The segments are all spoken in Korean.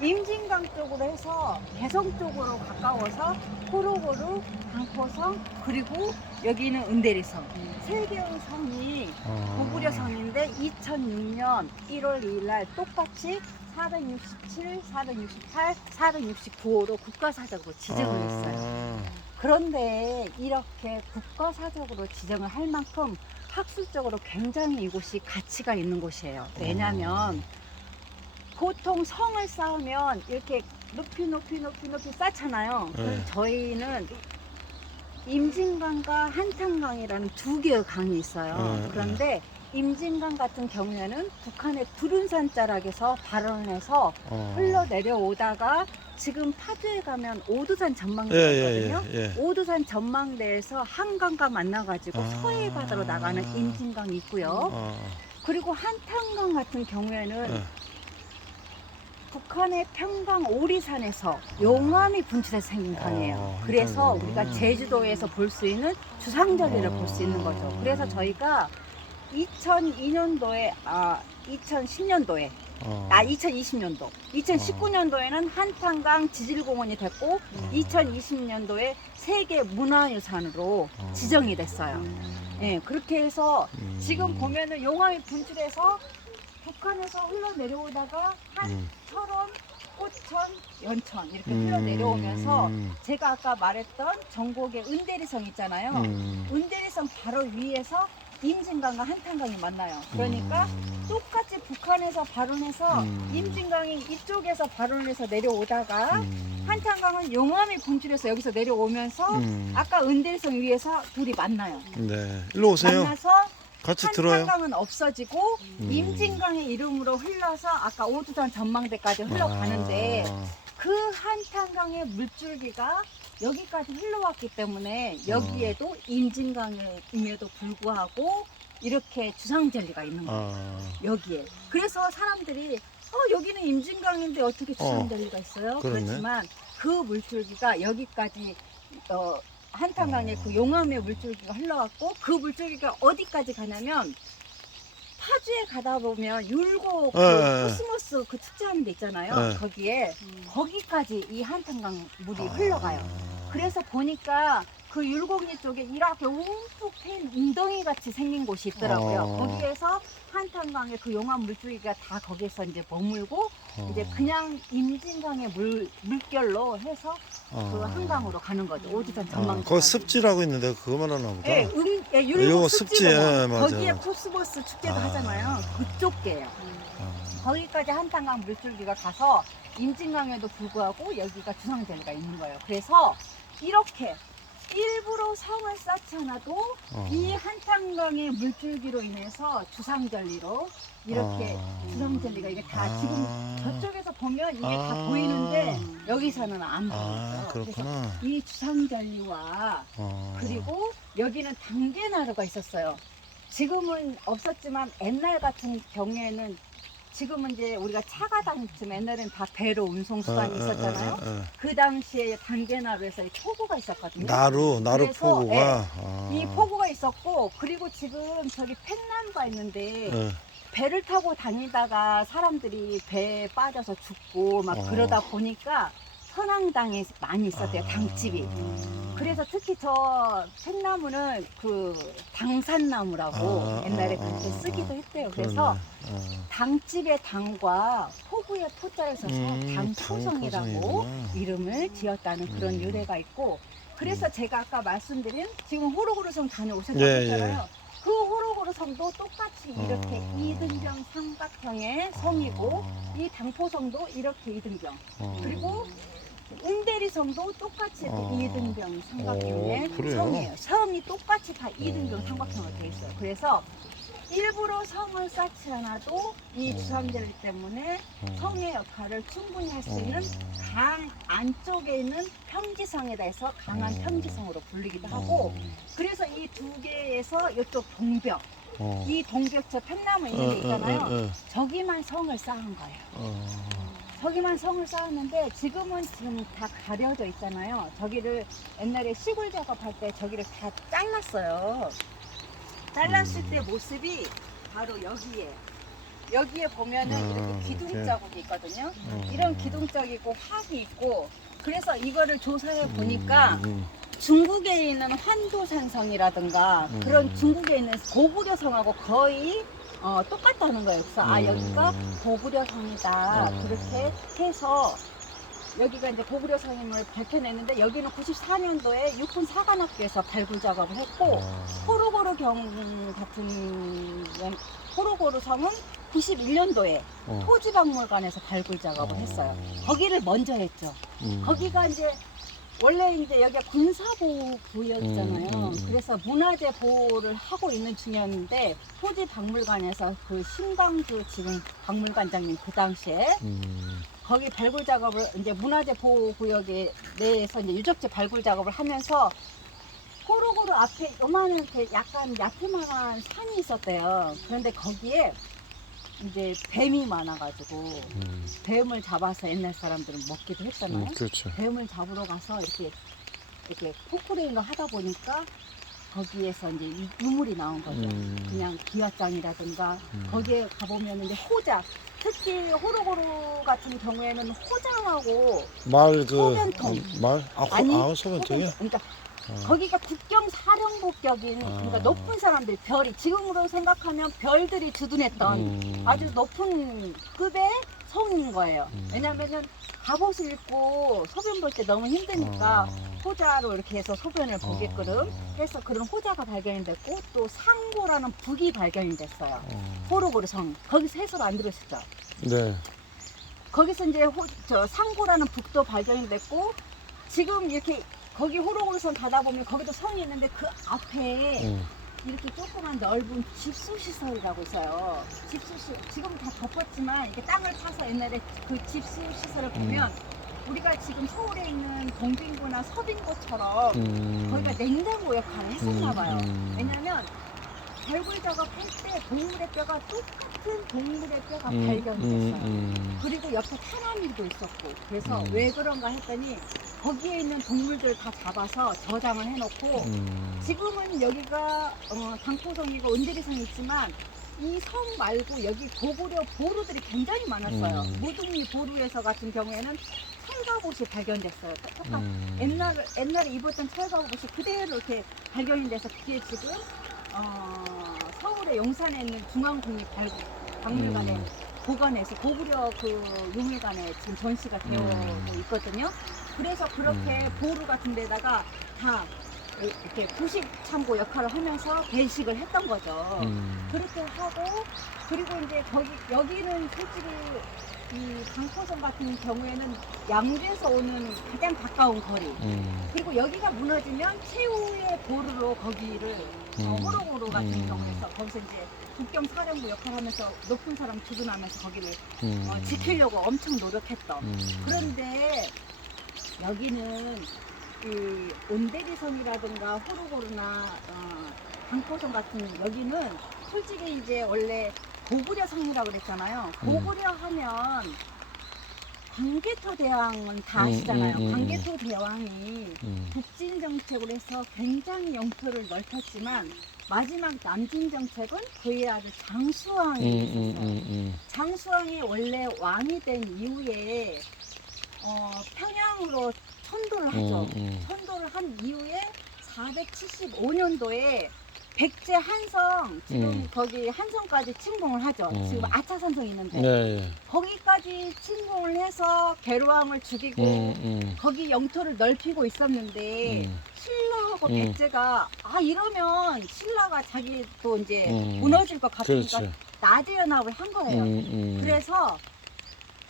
임진강 쪽으로 해서 개성 쪽으로 가까워서 호로호로, 당포성, 그리고 여기는 은대리성. 세 개의 성이 고구려 성인데 2006년 1월 2일 날 똑같이 467, 468, 469호로 국가사적으로 지정을 했어요. 그런데 이렇게 국가사적으로 지정을 할 만큼 학술적으로 굉장히 이곳이 가치가 있는 곳이에요. 왜냐하면 보통 성을 쌓으면 이렇게 높이 쌓잖아요. 그래서 저희는 임진강과 한탄강이라는 두 개의 강이 있어요. 그런데 임진강 같은 경우에는 북한의 두른산 자락에서 발원해서 흘러내려오다가 지금 파주에 가면 오두산 전망대가 있거든요. 오두산 전망대에서 한강과 만나가지고 서해 바다로 나가는 임진강이 있고요. 그리고 한탄강 같은 경우에는 북한의 평강 오리산에서 용암이 분출해서 생긴 강이에요. 그래서 우리가 제주도에서 볼 수 있는 주상절리를 볼 수 있는 거죠. 그래서 저희가 2002년도에 2010년도에 2020년도 2019년도에는 한탄강 지질공원이 됐고 2020년도에 세계 문화유산으로 지정이 됐어요. 예, 그렇게 해서 지금 보면은 용암이 분출해서 북한에서 흘러내려오다가 한 철원, 포천, 연천 이렇게 흘러내려오면서 제가 아까 말했던 전국의 은대리성 있잖아요. 은대리성 바로 위에서 임진강과 한탄강이 만나요. 그러니까 똑같이 북한에서 발원해서 임진강이 이쪽에서 발원해서 내려오다가 한탄강은 용암이 분출해서 여기서 내려오면서 아까 은대리성 위에서 둘이 만나요. 네, 일로 오세요. 만나서 같이 들어요. 한탄강은 없어지고 임진강의 이름으로 흘러서 아까 오두산 전망대까지 흘러가는데 그 한탄강의 물줄기가 여기까지 흘러왔기 때문에 여기에도 임진강임에도 불구하고 이렇게 주상절리가 있는 거예요. 여기에. 그래서 사람들이 여기는 임진강인데 어떻게 주상절리가 있어요? 그렇네. 그렇지만 그 물줄기가 여기까지 한탄강에 그 용암의 물줄기가 흘러갔고 그 물줄기가 어디까지 가냐면 파주에 가다 보면 율곡 그 코스모스 그 축제하는 데 있잖아요. 거기까지 이 한탄강 물이 흘러가요. 그래서 보니까 그 율곡리 쪽에 이렇게 움푹 패인 웅덩이 같이 생긴 곳이 있더라고요. 거기에서 한탄강의 그 용암 물줄기가 다 거기서 이제 머물고 이제 그냥 임진강의 물결로 해서 그 한강으로 가는 거죠. 오두산 전망대. 거기 습지라고 있는데 그거만 하나 보다. 예, 요거 율곡 습지, 습지공원. 맞아. 거기에 코스모스 축제도 하잖아요. 그쪽 게요. 거기까지 한탄강 물줄기가 가서 임진강에도 불구하고 여기가 주상절리가 있는 거예요. 그래서 이렇게 일부러 성을 쌓지 않아도 이 한탄강의 물줄기로 인해서 주상절리로 이렇게 주상절리가 이게 다 지금 저쪽에서 보면 이게 다 보이는데 여기서는 안 보여요. 그렇구나. 그래서 이 주상절리와 그리고 여기는 당계나루가 있었어요. 지금은 없었지만 옛날 같은 경우에는 지금은 이제 우리가 차가 다녔지만 옛날에는 다 배로 운송 수단이 있었잖아요. 그 당시에 당계나루에서 포구가 있었거든요. 나루 그래서, 포구가. 이 포구가 있었고 그리고 지금 저기 팽나무가 있는데 배를 타고 다니다가 사람들이 배에 빠져서 죽고 막 그러다 보니까 선앙당에 많이 있었대요. 당집이. 그래서 특히 저 팽나무는 그 당산나무라고 옛날에 그렇게 쓰기도 했대요. 그래서 당집의 당과 포구의 포자에서 당포성이라고 이름을 지었다는 그런 유래가 있고, 그래서 제가 아까 말씀드린 지금 호로호로성 다녀오셨다고 했잖아요. 그 호로호로성도 똑같이 이렇게 이등병 삼각형의 성이고 이 당포성도 이렇게 이등병, 그리고 은대리성도 똑같이 이등병 삼각형의 성이에요. 성이 똑같이 다 이등병 삼각형으로 되어 있어요. 그래서 일부러 성을 쌓지 않아도 이 주상절리 때문에 성의 역할을 충분히 할 수 있는 강 안쪽에 있는 평지성에 대해서 강한 평지성으로 불리기도 하고, 그래서 이 두 개에서 이쪽 동벽, 이 동벽 저 팽나무 있는 데 있잖아요. 저기만 성을 쌓은 거예요. 저기만 성을 쌓았는데 지금은 다 가려져 있잖아요. 저기를 옛날에 시골 작업할 때 저기를 다 잘랐어요. 잘랐을 때 모습이 바로 여기에 여기에 보면은 이렇게 기둥 이렇게. 자국이 있거든요. 어. 이런 기둥 자국이 있고 확이 있고 그래서 이거를 조사해 보니까 음. 중국에 있는 환도산성이라든가 그런 중국에 있는 고구려성하고 거의 똑같다는 거예요. 그래서 아 여기가 고구려성이다 그렇게 해서 여기가 이제 고구려성임을 밝혀냈는데 여기는 94년도에 육군 사관학교에서 발굴 작업을 했고 호로고르 경 같은 호로고르 성은 91년도에 토지박물관에서 발굴 작업을 했어요. 거기를 먼저 했죠. 거기가 이제 원래 이제 여기가 군사보호구역이잖아요. 그래서 문화재 보호를 하고 있는 중이었는데 토지박물관에서 그 신광주 지금 박물관장님 그 당시에 거기 발굴 작업을 이제 문화재 보호구역에 내에서 이제 유적지 발굴 작업을 하면서 호로고르 앞에 요만한 이렇게 약간 야트만한 산이 있었대요. 그런데 거기에 이제 뱀이 많아가지고 뱀을 잡아서 옛날 사람들은 먹기도 했잖아요. 그렇죠. 뱀을 잡으러 가서 이렇게 포크레인을 하다 보니까 거기에서 이제 유물이 나온 거죠. 그냥 기와장이라든가 거기에 가보면 이제 호작, 특히 호로고르 같은 경우에는 호장하고 소변통. 말? 소변통이요? 그러니까 거기가 국경 사령부격인 그러니까 높은 사람들 별이 지금으로 생각하면 별들이 주둔했던 아주 높은 급의 성인 거예요. 왜냐면은 갑옷을 입고 소변 볼 때 너무 힘드니까 호자로 이렇게 해서 소변을 보게끔 해서 그런 호자가 발견이 됐고 또 상고라는 북이 발견이 됐어요. 호로고르 성 거기서 해설 안 들으셨죠? 네. 거기서 이제 상고라는 북도 발견이 됐고 지금 이렇게 거기 호로고르선 가다 보면 거기도 성이 있는데 그 앞에 이렇게 조그만 넓은 집수시설이라고 있어요. 집수시설 지금 다 덮었지만 이렇게 땅을 파서 옛날에 그 집수시설을 보면 우리가 지금 서울에 있는 동빙구나 서빙구처럼 거기가 냉장고 역할을 했었나 봐요. 왜냐면 발굴 작업할 때 동물의 뼈가 똑같은 동물의 뼈가 발견됐어요. 그리고 옆에 타나미도 있었고 그래서 왜 그런가 했더니 거기에 있는 동물들 다 잡아서 저장을 해놓고 지금은 여기가 당포성이고 은대리성이 있지만 이 성 말고 여기 고구려 보루들이 굉장히 많았어요. 무등리 보루에서 같은 경우에는 철갑옷이 발견됐어요. 똑같은 옛날에 입었던 철갑옷이 그대로 이렇게 발견이 돼서 그게 지금 서울의 용산에 있는 중앙국립박물관에 보관해서 고구려 그 유물관에 지금 전시가 되어 있거든요. 그래서 그렇게 보루 같은 데다가 다 이렇게 부식 참고 역할을 하면서 배식을 했던 거죠. 그렇게 하고 그리고 이제 여기는 솔직히 이 당포성 같은 경우에는 양주에서 오는 가장 가까운 거리. 그리고 여기가 무너지면 최후의 보루로 거기를 호로고르 같은 경우에서 거기서 이제 국경 사령부 역할을 하면서 높은 사람 주둔하면서 거기를 지키려고 엄청 노력했던. 그런데 여기는 그 은대리성이라든가 호로고르나 당포성 같은 여기는 솔직히 이제 원래 고구려 성이라고 그랬잖아요. 고구려 하면 광개토 대왕은 다 아시잖아요. 광개토 대왕이 북진 정책으로 해서 굉장히 영토를 넓혔지만 마지막 남진 정책은 그의 아들 장수왕이 있었어요. 장수왕이 원래 왕이 된 이후에 평양으로 천도를 하죠. 천도를 한 이후에 475년도에 백제 한성 지금 거기 한성까지 침공을 하죠. 지금 아차산성이 있는데 네. 거기까지 침공을 해서 계로왕을 죽이고 거기 영토를 넓히고 있었는데 신라하고 백제가 아 이러면 신라가 자기 또 이제 무너질 것 같으니까 그렇죠. 나제 연합을 한 거예요. 그래서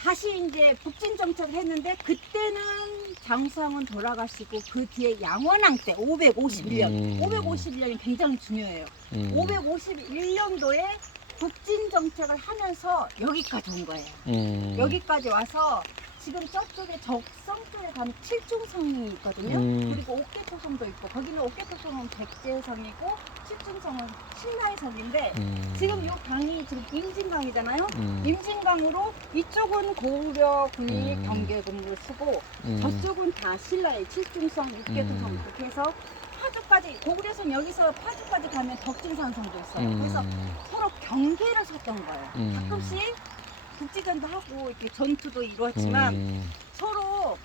다시 이제 북진 정책을 했는데 그때는 장수왕은 돌아가시고 그 뒤에 양원왕 때 551년 551년이 굉장히 중요해요. 551년도에 북진 정책을 하면서 여기까지 온 거예요. 여기까지 와서 지금 저쪽에 적성 쪽에 가면 칠중성이 있거든요. 그리고 옥계토성도 있고 거기는 옥계토성은 백제성이고 칠중성은 신라의 성인데 지금 이 강이 지금 임진강이잖아요. 임진강으로 이쪽은 고구려 군이 경계군을 쓰고 저쪽은 다 신라의 칠중성, 옥계토성 이렇게 해서 파주까지 고구려선 여기서 파주까지 가면 덕진산성도 있어요. 그래서 서로 경계를 섰던 거예요. 가끔씩 국지전도 하고 이렇게 전투도 이루었지만 서로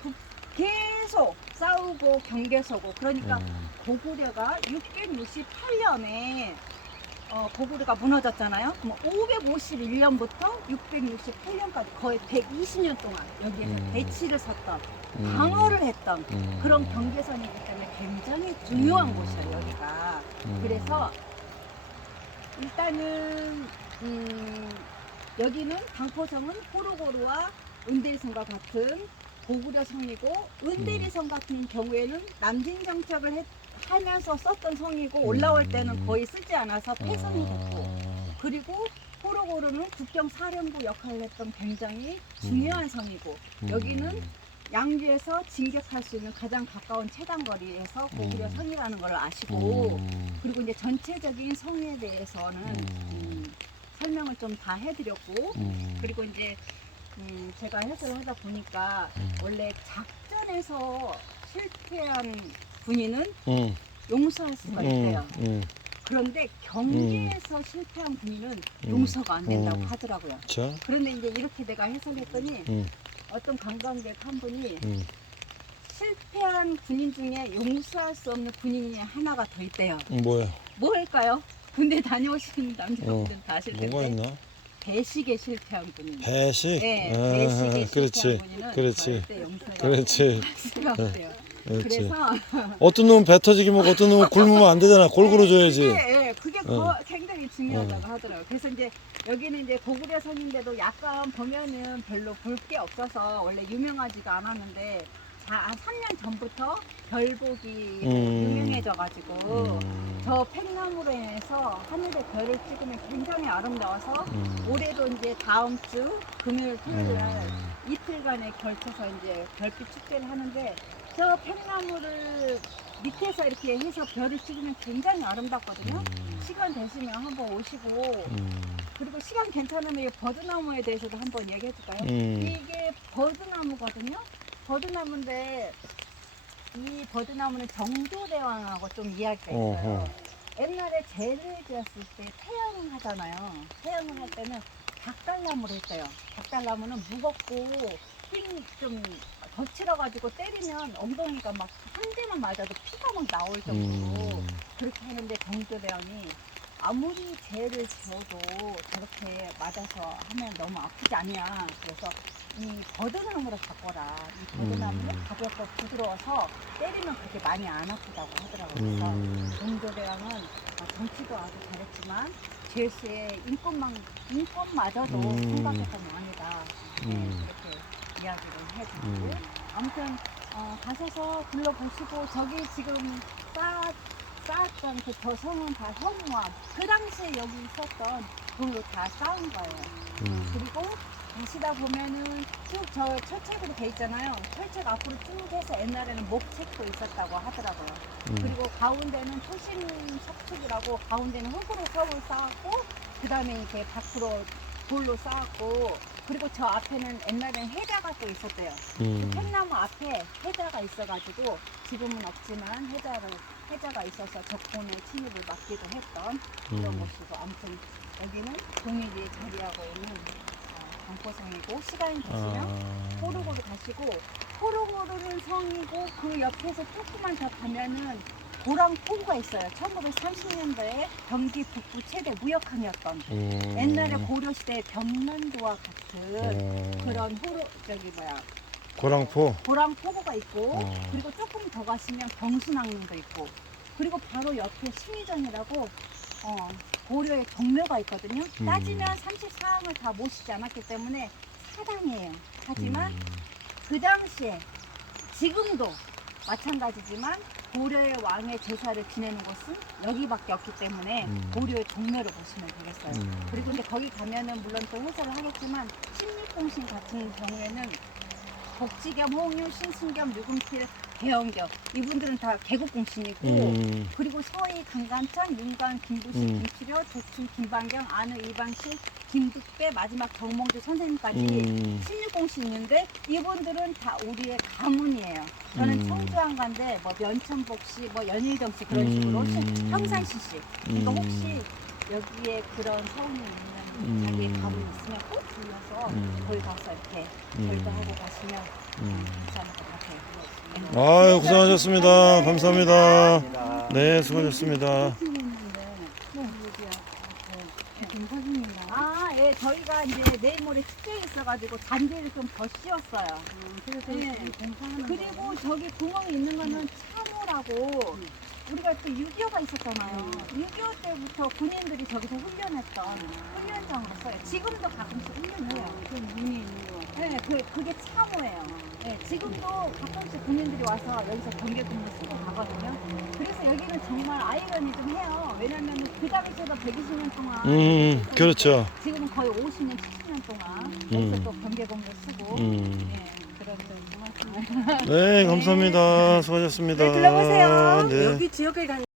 계속 싸우고 경계 서고 그러니까 고구려가 668년에 고구려가 무너졌잖아요. 그럼 551년부터 668년까지 거의 120년 동안 여기에서 대치를 섰던 방어를 했던 그런 경계선이기 때문에 굉장히 중요한 곳이에요 여기가. 그래서 일단은 여기는 당포성은 호로고루와 은대리성과 같은 고구려 성이고 은대리성 같은 경우에는 남진 정착을 하면서 썼던 성이고 올라올 때는 거의 쓰지 않아서 폐성이 됐고, 그리고 호로고루는 국경 사령부 역할을 했던 굉장히 중요한 성이고, 여기는 양주에서 진격할 수 있는 가장 가까운 최단거리에서 고구려 성이라는 걸 아시고, 그리고 이제 전체적인 성에 대해서는 설명을 좀 다 해드렸고, 그리고 이제 제가 해설을 하다 보니까 원래 작전에서 실패한 군인은 용서할 수가 있대요. 그런데 경기에서 실패한 군인은 용서가 안 된다고 하더라고요. 자, 그런데 이제 이렇게 내가 해석했더니 어떤 관광객 한 분이 실패한 군인 중에 용서할 수 없는 군인이 하나가 더 있대요. 뭐야? 뭘까요? 군대 다녀오신 남자분들은 다 아실 뭐가 텐데 있나? 배식에 실패한 군인. 배식? 네, 배식에 그렇지, 실패한 군인은 그렇지, 절대 용서가 그렇지, 할 수가 없대요. 그렇지. 그래서 어떤 놈은 배 터지게 먹고 어떤 놈은 굶으면 안 되잖아. 골고루 줘야지. 그게 어. 굉장히 중요하다고 하더라고요. 그래서 이제 여기는 이제 고구려 성인데도 약간 보면은 별로 볼 게 없어서 원래 유명하지가 않았는데 한 3년 전부터 별보기 유명해져가지고 저 팽나무로 인해서 하늘에 별을 찍으면 굉장히 아름다워서 올해도 이제 다음 주 금요일 토요일 날 이틀간에 걸쳐서 이제 별빛 축제를 하는데 저 팽나무를 밑에서 이렇게 해서 별을 찍으면 굉장히 아름답거든요. 시간 되시면 한번 오시고, 그리고 시간 괜찮으면 이 버드나무에 대해서도 한번 얘기해 줄까요? 이게 버드나무거든요. 버드나무인데 이 버드나무는 정조대왕하고 좀 이야기가 있어요. 옛날에 제를 지었을 때 태양을 하잖아요. 태양을 할 때는 닭달나무를 했대요. 닭달나무는 무겁고 힘 좀 거칠어가지고 때리면 엉덩이가 막 한 대만 맞아도 피가 막 나올 정도로 그렇게 하는데 정조대왕이 아무리 재를 지어도 저렇게 맞아서 하면 너무 아프지 않냐. 그래서 이 버드나무를 바꿔라. 이 버드나무는 가볍고 부드러워서 때리면 그렇게 많이 안 아프다고 하더라고요. 그래서 정조대왕은 정치도 아주 잘했지만 죄수의 인권마저도 생각했던 왕이다. 이렇게 이야기를 해주고 아무튼 가셔서 둘러보시고 저기 지금 쌓았던 그 저 성은 다 현무암. 그 당시에 여기 있었던 돌로 다 쌓은 거예요. 그리고 가시다 보면은 쭉 저 철책으로 돼 있잖아요. 철책 앞으로 쭉 해서 옛날에는 목책도 있었다고 하더라고요. 그리고 가운데는 토신 석축이라고 가운데는 흙으로 석을 쌓았고 그 다음에 이렇게 밖으로 돌로 쌓았고 그리고 저 앞에는 옛날에는 해자가 또 있었대요. 그 팽나무 앞에 해자가 있어가지고 지금은 없지만 해자가 있어서 적군의 침입을 막기도 했던 그런 곳이고 아무튼 여기는 동일이 자리하고 있는 당포성이고 시간이 되시면 호로고루 가시고 호로고루는 성이고 그 옆에서 조금만 더 가면은 고랑포구가 있어요. 1930년도에 경기 북부 최대 무역항이었던 옛날에 고려시대 벽난도와 같은 그런 고랑포구가 있고 그리고 조금 더 가시면 경순항릉도 있고 그리고 바로 옆에 숭의전이라고 고려의 정묘가 있거든요. 따지면 34항을 다 모시지 않았기 때문에 사당이에요. 하지만 그 당시에 지금도 마찬가지지만 고려의 왕의 제사를 지내는 곳은 여기밖에 없기 때문에 고려의 종묘를 보시면 되겠어요. 그리고 이제 거기 가면은 물론 또 해설을 하겠지만 신립공신 같은 경우에는 복지 겸 홍유, 신승 겸 유금필 배영경 이분들은 다 계곡공신이고 그리고 서희, 강간천, 윤관, 김부식, 김치려, 조충, 김방경, 안우, 이방실, 김득배 마지막 정몽주 선생님까지 16공신 있는데 이분들은 다 우리의 가문이에요. 저는 청주한가인데 뭐 면천복씨, 뭐 연일정씨 그런 식으로 평산시씨. 그러니까 혹시 여기에 그런 서운이 있는 자기의 가문이 있으면 꼭 들려서 거기 가서 이렇게 절도하고 가시면 괜찮을 것 같아요. 아유, 고생하셨습니다. 감사합니다. 네, 수고하셨습니다. 아, 예, 저희가 이제 내일 모레 축제 있어가지고 잔디를 좀 더 씌웠어요. 네. 그리고 저기 구멍이 있는 거는 참호라고 우리가 또 6.25가 있었잖아요. 6.25 때부터 군인들이 저기서 훈련했던 훈련장으로 써요. 지금도 가끔씩 훈련해요. 네, 그게 참호예요. 네, 지금도 가끔씩 군인들이 와서 여기서 경계근무 쓰고 가거든요. 그래서 여기는 정말 아이러니 좀 해요. 왜냐면 그 당시에도 120년 동안 그렇죠. 지금은 거의 50년, 70년 동안 여기서 또 경계근무 쓰고 네, 그런 정말 네, 감사합니다. 수고하셨습니다. 네, 들러보세요. 네. 여기 지역에 간